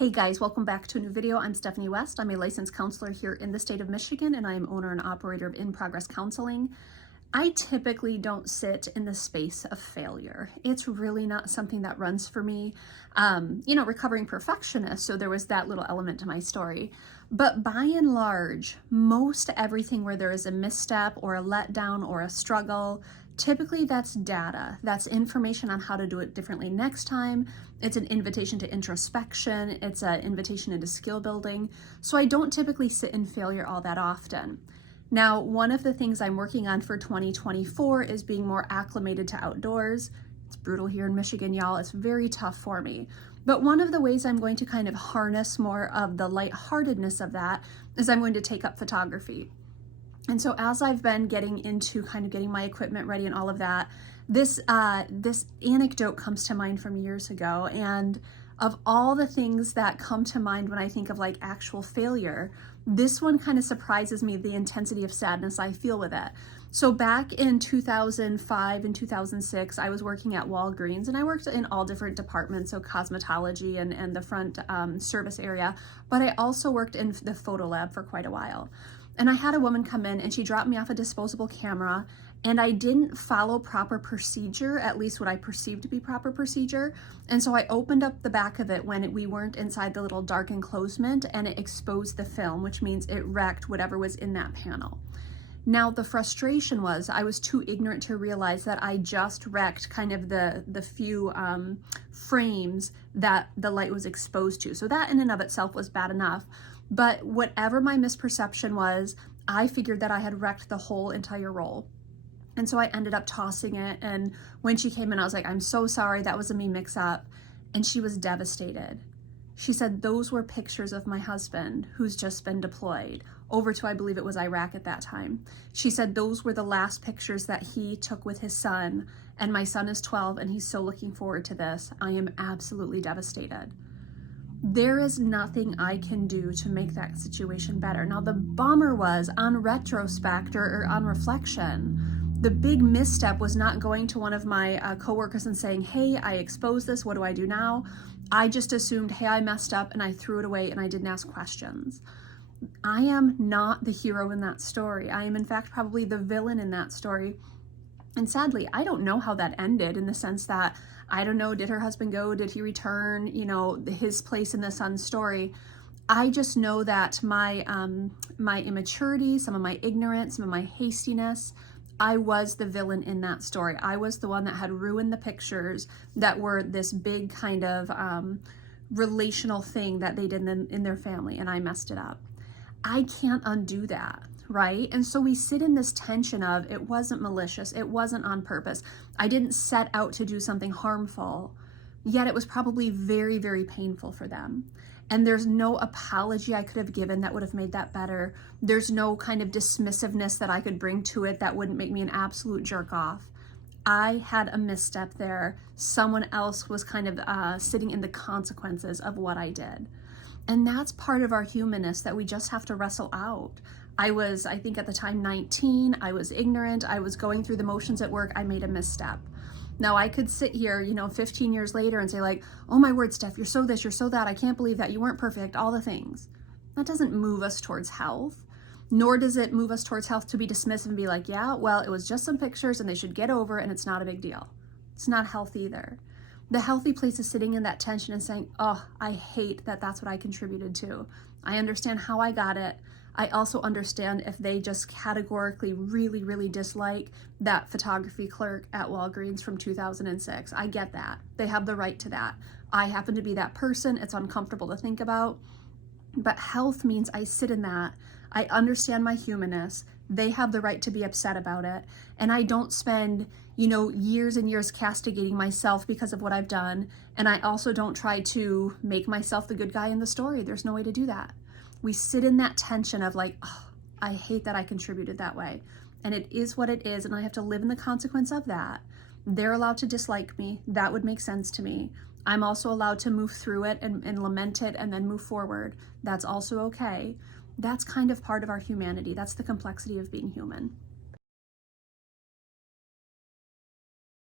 Hey guys, welcome back to a new video. I'm Stephanie West. I'm a licensed counselor here in the state of Michigan, and I am owner and operator of In Progress Counseling. I typically don't sit in the space of failure. It's really not something that runs for me. Recovering perfectionist, so there was that little element to my story. But by and large, most everything where there is a misstep or a letdown or a struggle, typically that's data. That's information on how to do it differently next time. It's an invitation to introspection. It's an invitation into skill building. So I don't typically sit in failure all that often. Now, one of the things I'm working on for 2024 is being more acclimated to outdoors. It's brutal here in Michigan, y'all. It's very tough for me. But one of the ways I'm going to kind of harness more of the lightheartedness of that is I'm going to take up photography. And so as I've been getting into kind of getting my equipment ready and all of that, this anecdote comes to mind from years ago. And of all the things that come to mind when I think of like actual failure, this one kind of surprises me, the intensity of sadness I feel with it. So back in 2005 and 2006, I was working at Walgreens, and I worked in all different departments, so cosmetology and the front service area, but I also worked in the photo lab for quite a while. And I had a woman come in and she dropped me off a disposable camera, and I didn't follow proper procedure, at least what I perceived to be proper procedure. And so I opened up the back of it when we weren't inside the little dark enclosement, and it exposed the film, which means it wrecked whatever was in that panel. Now, the frustration was I was too ignorant to realize that I just wrecked kind of the few frames that the light was exposed to. So that in and of itself was bad enough. But whatever my misperception was, I figured that I had wrecked the whole entire roll. And so I ended up tossing it. And when she came in, I was like, I'm so sorry, that was a me mix-up. And she was devastated. She said those were pictures of my husband who's just been deployed over to, I believe it was Iraq at that time. She said those were the last pictures that he took with his son. And my son is 12 and he's so looking forward to this. I am absolutely devastated. There is nothing I can do to make that situation better. Now, the bummer was on retrospect or on reflection, the big misstep was not going to one of my coworkers and saying, hey, I exposed this, what do I do now? I just assumed, hey, I messed up, and I threw it away and I didn't ask questions. I am not the hero in that story. I am, in fact, probably the villain in that story. And sadly, I don't know how that ended, in the sense that I don't know, did her husband go? Did he return? His place in the son's story. I just know that my immaturity, some of my ignorance, some of my hastiness, I was the villain in that story. I was the one that had ruined the pictures that were this big kind of relational thing that they did in their family, and I messed it up. I can't undo that, right? And so we sit in this tension of, it wasn't malicious, it wasn't on purpose, I didn't set out to do something harmful, yet it was probably very, very painful for them. And there's no apology I could have given that would have made that better. There's no kind of dismissiveness that I could bring to it that wouldn't make me an absolute jerk off. I had a misstep there. Someone else was kind of sitting in the consequences of what I did. And that's part of our humanness that we just have to wrestle out. I was, I think at the time, 19. I was ignorant. I was going through the motions at work. I made a misstep. Now, I could sit here, 15 years later and say like, oh my word, Steph, you're so this, you're so that. I can't believe that you weren't perfect, all the things. That doesn't move us towards health, nor does it move us towards health to be dismissive and be like, yeah, well, it was just some pictures and they should get over it and it's not a big deal. It's not health either. The healthy place is sitting in that tension and saying, oh, I hate that that's what I contributed to. I understand how I got it. I also understand if they just categorically really, really dislike that photography clerk at Walgreens from 2006. I get that. They have the right to that. I happen to be that person. It's uncomfortable to think about. But health means I sit in that. I understand my humanness. They have the right to be upset about it. And I don't spend, years and years castigating myself because of what I've done. And I also don't try to make myself the good guy in the story. There's no way to do that. We sit in that tension of like, oh, I hate that I contributed that way. And it is what it is, and I have to live in the consequence of that. They're allowed to dislike me. That would make sense to me. I'm also allowed to move through it and lament it and then move forward. That's also okay. That's kind of part of our humanity. That's the complexity of being human.